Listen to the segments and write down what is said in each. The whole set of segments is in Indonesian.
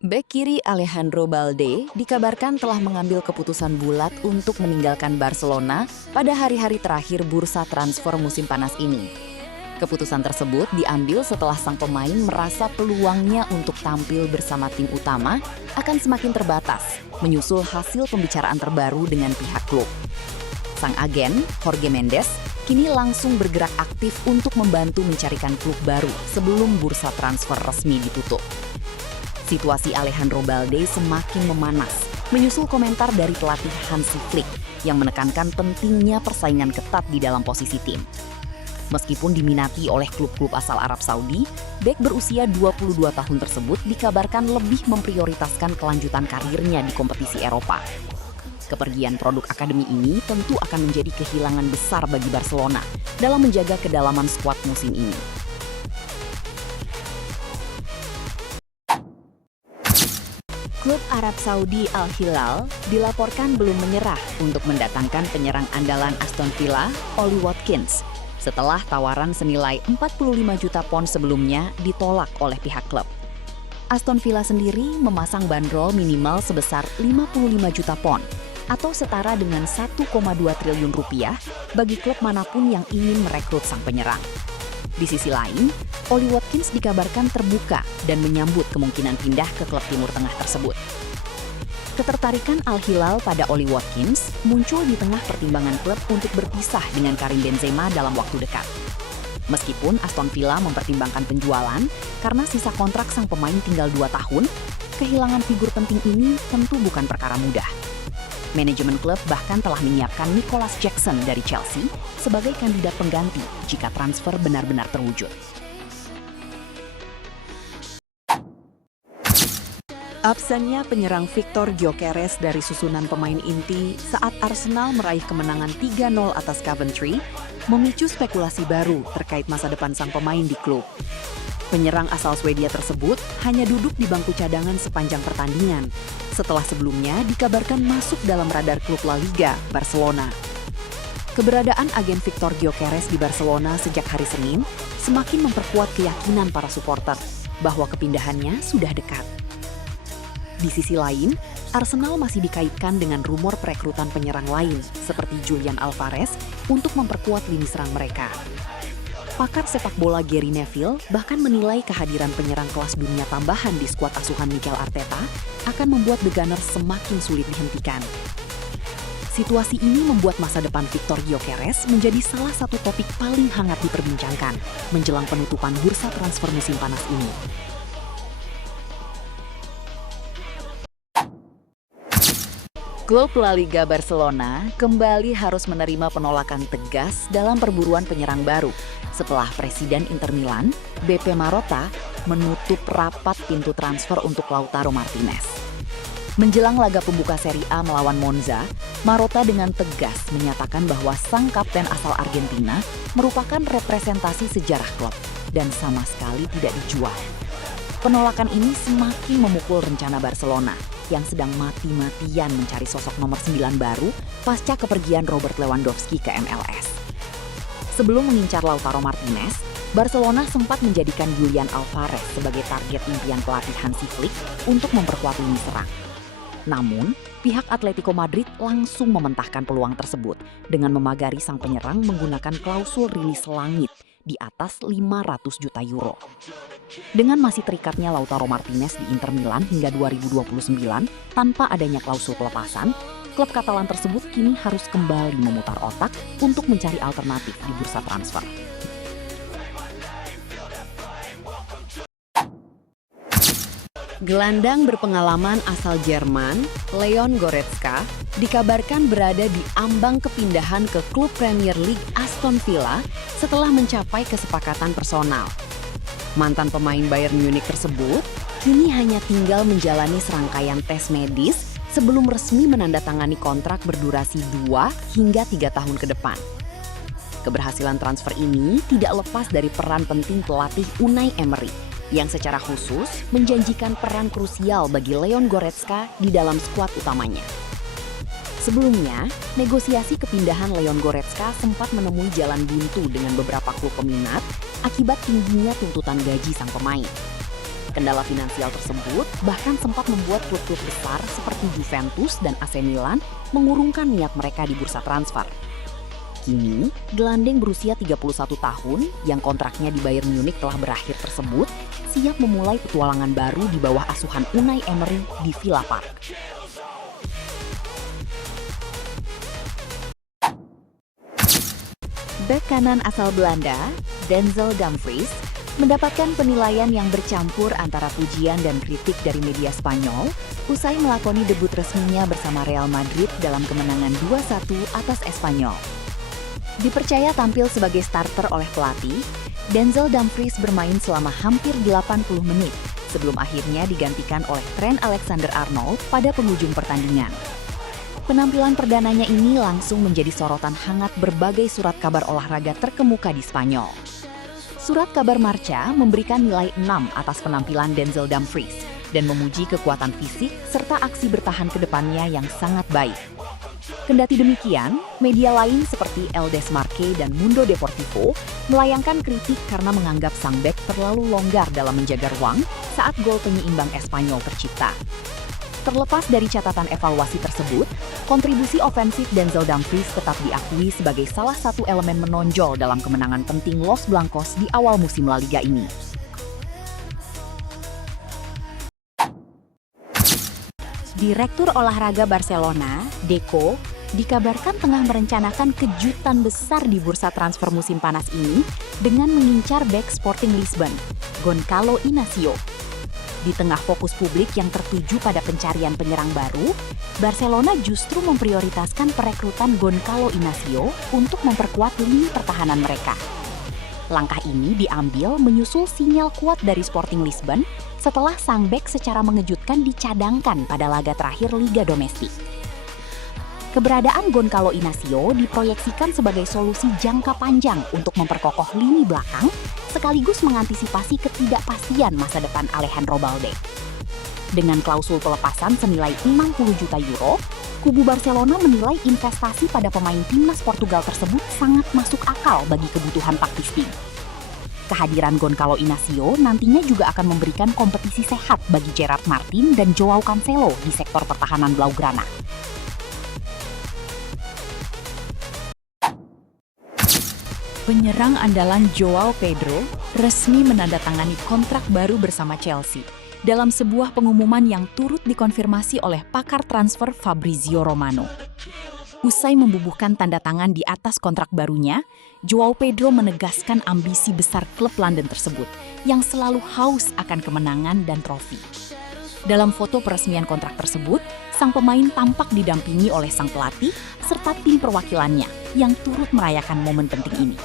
Bek kiri Alejandro Balde dikabarkan telah mengambil keputusan bulat untuk meninggalkan Barcelona pada hari-hari terakhir bursa transfer musim panas ini. Keputusan tersebut diambil setelah sang pemain merasa peluangnya untuk tampil bersama tim utama akan semakin terbatas, menyusul hasil pembicaraan terbaru dengan pihak klub. Sang agen, Jorge Mendes, kini langsung bergerak aktif untuk membantu mencarikan klub baru sebelum bursa transfer resmi ditutup. Situasi Alejandro Balde semakin memanas, menyusul komentar dari pelatih Hansi Flick yang menekankan pentingnya persaingan ketat di dalam posisi tim. Meskipun diminati oleh klub-klub asal Arab Saudi, bek berusia 22 tahun tersebut dikabarkan lebih memprioritaskan kelanjutan karirnya di kompetisi Eropa. Kepergian produk akademi ini tentu akan menjadi kehilangan besar bagi Barcelona dalam menjaga kedalaman skuad musim ini. Klub Arab Saudi Al Hilal dilaporkan belum menyerah untuk mendatangkan penyerang andalan Aston Villa, Ollie Watkins, setelah tawaran senilai 45 juta pon sebelumnya ditolak oleh pihak klub. Aston Villa sendiri memasang bandrol minimal sebesar 55 juta pon, atau setara dengan 1,2 triliun rupiah bagi klub manapun yang ingin merekrut sang penyerang. Di sisi lain, Ollie Watkins dikabarkan terbuka dan menyambut kemungkinan pindah ke klub Timur Tengah tersebut. Ketertarikan Al Hilal pada Ollie Watkins muncul di tengah pertimbangan klub untuk berpisah dengan Karim Benzema dalam waktu dekat. Meskipun Aston Villa mempertimbangkan penjualan karena sisa kontrak sang pemain tinggal 2 tahun, kehilangan figur penting ini tentu bukan perkara mudah. Manajemen klub bahkan telah menyiapkan Nicholas Jackson dari Chelsea sebagai kandidat pengganti jika transfer benar-benar terwujud. Absennya penyerang Victor Gyökeres dari susunan pemain inti saat Arsenal meraih kemenangan 3-0 atas Coventry memicu spekulasi baru terkait masa depan sang pemain di klub. Penyerang asal Swedia tersebut hanya duduk di bangku cadangan sepanjang pertandingan, setelah sebelumnya dikabarkan masuk dalam radar klub La Liga, Barcelona. Keberadaan agen Victor Gyökeres di Barcelona sejak hari Senin semakin memperkuat keyakinan para supporter bahwa kepindahannya sudah dekat. Di sisi lain, Arsenal masih dikaitkan dengan rumor perekrutan penyerang lain seperti Julian Alvarez untuk memperkuat lini serang mereka. Pakar sepak bola Gary Neville bahkan menilai kehadiran penyerang kelas dunia tambahan di skuad asuhan Mikel Arteta akan membuat The Gunners semakin sulit dihentikan. Situasi ini membuat masa depan Victor Gyökeres menjadi salah satu topik paling hangat diperbincangkan menjelang penutupan bursa transfer musim panas ini. Klub La Liga Barcelona kembali harus menerima penolakan tegas dalam perburuan penyerang baru setelah Presiden Inter Milan, BP Marotta, menutup rapat pintu transfer untuk Lautaro Martinez. Menjelang laga pembuka Serie A melawan Monza, Marotta dengan tegas menyatakan bahwa sang kapten asal Argentina merupakan representasi sejarah klub dan sama sekali tidak dijual. Penolakan ini semakin memukul rencana Barcelona yang sedang mati-matian mencari sosok nomor 9 baru pasca kepergian Robert Lewandowski ke MLS. Sebelum mengincar Lautaro Martinez, Barcelona sempat menjadikan Julian Alvarez sebagai target impian pelatih Hansi Flick untuk memperkuat lini serang. Namun, pihak Atletico Madrid langsung mementahkan peluang tersebut dengan memagari sang penyerang menggunakan klausul rilis langit di atas 500 juta euro. Dengan masih terikatnya Lautaro Martinez di Inter Milan hingga 2029 tanpa adanya klausul pelepasan, klub Katalan tersebut kini harus kembali memutar otak untuk mencari alternatif di bursa transfer. Gelandang berpengalaman asal Jerman, Leon Goretzka, dikabarkan berada di ambang kepindahan ke klub Premier League Aston Villa setelah mencapai kesepakatan personal. Mantan pemain Bayern Munich tersebut kini hanya tinggal menjalani serangkaian tes medis sebelum resmi menandatangani kontrak berdurasi 2 hingga 3 tahun ke depan. Keberhasilan transfer ini tidak lepas dari peran penting pelatih Unai Emery yang secara khusus menjanjikan peran krusial bagi Leon Goretzka di dalam skuad utamanya. Sebelumnya, negosiasi kepindahan Leon Goretzka sempat menemui jalan buntu dengan beberapa klub peminat akibat tingginya tuntutan gaji sang pemain. Kendala finansial tersebut bahkan sempat membuat klub-klub besar seperti Juventus dan AC Milan mengurungkan niat mereka di bursa transfer. Kini, gelandang berusia 31 tahun yang kontraknya di Bayern Munich telah berakhir tersebut siap memulai petualangan baru di bawah asuhan Unai Emery di Villa Park. Bek kanan asal Belanda, Denzel Dumfries, mendapatkan penilaian yang bercampur antara pujian dan kritik dari media Spanyol usai melakoni debut resminya bersama Real Madrid dalam kemenangan 2-1 atas Espanyol. Dipercaya tampil sebagai starter oleh pelatih, Denzel Dumfries bermain selama hampir 80 menit sebelum akhirnya digantikan oleh Trent Alexander-Arnold pada penghujung pertandingan. Penampilan perdananya ini langsung menjadi sorotan hangat berbagai surat kabar olahraga terkemuka di Spanyol. Surat kabar Marca memberikan nilai 6 atas penampilan Denzel Dumfries dan memuji kekuatan fisik serta aksi bertahan ke depannya yang sangat baik. Kendati demikian, media lain seperti El Desmarque dan Mundo Deportivo melayangkan kritik karena menganggap sang bek terlalu longgar dalam menjaga ruang saat gol penyeimbang Espanyol tercipta. Terlepas dari catatan evaluasi tersebut, kontribusi ofensif Denzel Dumfries tetap diakui sebagai salah satu elemen menonjol dalam kemenangan penting Los Blancos di awal musim La Liga ini. Direktur olahraga Barcelona, Deco, dikabarkan tengah merencanakan kejutan besar di bursa transfer musim panas ini dengan mengincar bek Sporting Lisbon, Goncalo Inacio. Di tengah fokus publik yang tertuju pada pencarian penyerang baru, Barcelona justru memprioritaskan perekrutan Goncalo Inacio untuk memperkuat lini pertahanan mereka. Langkah ini diambil menyusul sinyal kuat dari Sporting Lisbon setelah sang bek secara mengejutkan dicadangkan pada laga terakhir Liga Domestik. Keberadaan Goncalo Inacio diproyeksikan sebagai solusi jangka panjang untuk memperkokoh lini belakang sekaligus mengantisipasi ketidakpastian masa depan Alejandro Balde. Dengan klausul pelepasan senilai 60 juta euro, kubu Barcelona menilai investasi pada pemain timnas Portugal tersebut sangat masuk akal bagi kebutuhan taktis tim. Kehadiran Goncalo Inacio nantinya juga akan memberikan kompetisi sehat bagi Gerard Martin dan Joao Cancelo di sektor pertahanan Blaugrana. Penyerang andalan Joao Pedro resmi menandatangani kontrak baru bersama Chelsea dalam sebuah pengumuman yang turut dikonfirmasi oleh pakar transfer Fabrizio Romano. Usai membubuhkan tanda tangan di atas kontrak barunya, Joao Pedro menegaskan ambisi besar klub London tersebut yang selalu haus akan kemenangan dan trofi. Dalam foto peresmian kontrak tersebut, sang pemain tampak didampingi oleh sang pelatih serta tim perwakilannya yang turut merayakan momen penting ini.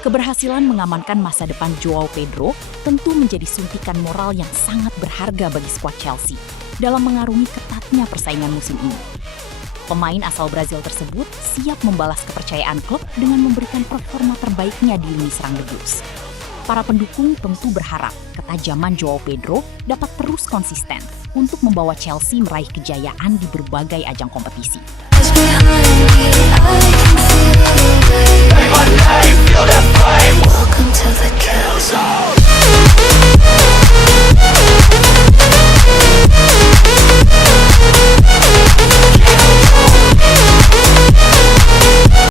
Keberhasilan mengamankan masa depan Joao Pedro tentu menjadi suntikan moral yang sangat berharga bagi skuad Chelsea dalam mengarungi ketatnya persaingan musim ini. Pemain asal Brazil tersebut siap membalas kepercayaan klub dengan memberikan performa terbaiknya di lini serang The Blues. Para pendukung tentu berharap ketajaman Joao Pedro dapat terus konsisten untuk membawa Chelsea meraih kejayaan di berbagai ajang kompetisi. Welcome to the kill zone.